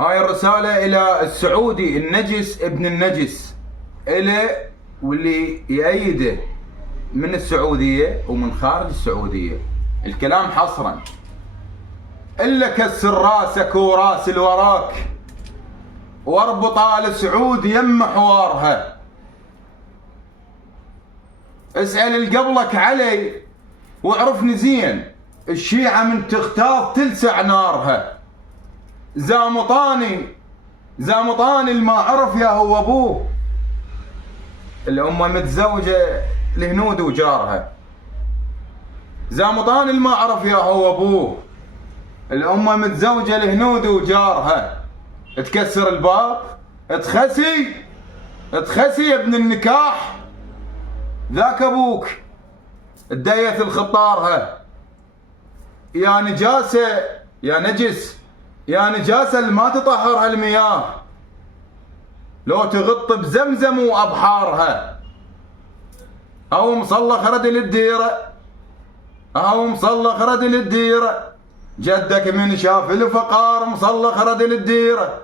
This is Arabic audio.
هاي الرسالة إلى السعودي النجس ابن النجس، إلى واللي يأيده من السعودية ومن خارج السعودية. الكلام حصرا، إلا كسر راسك وراس اللي وراك واربط آل سعود يم حوارها. اسأل اللي قبلك علي واعرفني زين، الشيعة من تغتاظ تلسع نارها. زامطاني الما عرف يا هو ابوه. الأمة متزوجة الهنود وجارها. زامطاني الما عرف يا هو ابوه. الأمة متزوجة الهنود وجارها. تكسر الباب، تخسي يا ابن النكاح، ذاك ابوك الديث الخطارها. يا نجاسة يا نجس، يا نجاسة اللي ما تطهرها المياه، لو تغط بزمزم وأبحارها. أو مصلى خرد للديرة، جدك من شاف الفقار مصلى خرد للديرة.